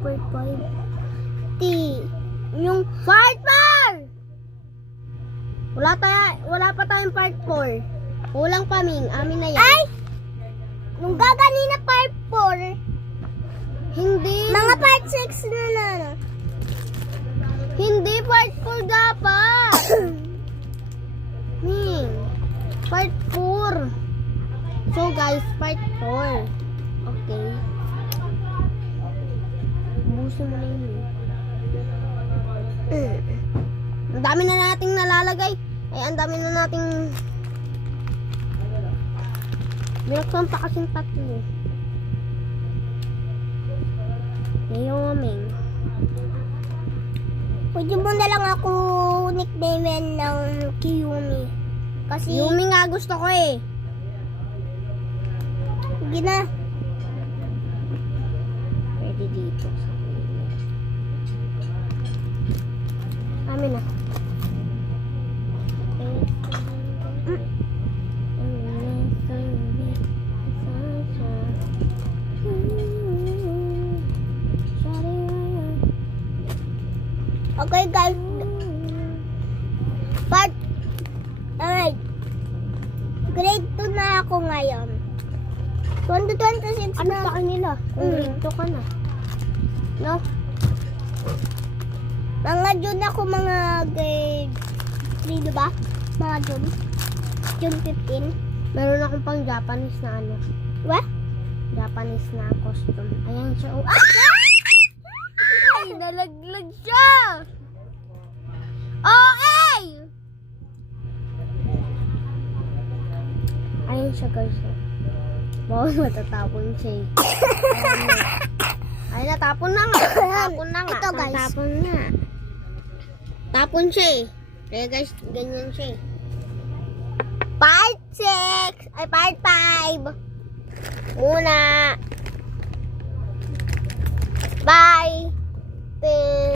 part 5. Yung part 4! Wala pa tayong part 4. Kulang pa, Ming. Amin na yan. Ay! Nung gaganina part 4. Hindi. Mga part 6 na. Hindi part 4 dapat. Ming. Part 4. So guys, part 4. Okay. Ubusin mo na yun. Ang dami na nating nalalagay. Ay, ang dami na nating binaksan pa kasing tatlo. Yuming. Pwede mo na lang ako nickname ng Kiyumi. Kasi Yumi nga gusto ko eh. Sige na. Pwede dito. Amin na. Okay guys. Alright. Grade 2 na ako ngayon. 2026 ano na. Ano sa kanila? Grade 2 ka na. No? Mga June ako, mga grade 3, diba? Mga June. June 15. Meron akong pang Japanese na ano. What? Japanese na costume. Ayan siya. Oh. Ay, nalaglag siya! Oh, ay! Ayan siya guys. Wow, matatapon siya eh. Ay, natapon na nga. Natapon na nga. Ito guys. Natapon nga. Tapon siya eh. Kaya guys, ganyan siya eh. Part 6! Ay, part 5! Muna! Bye!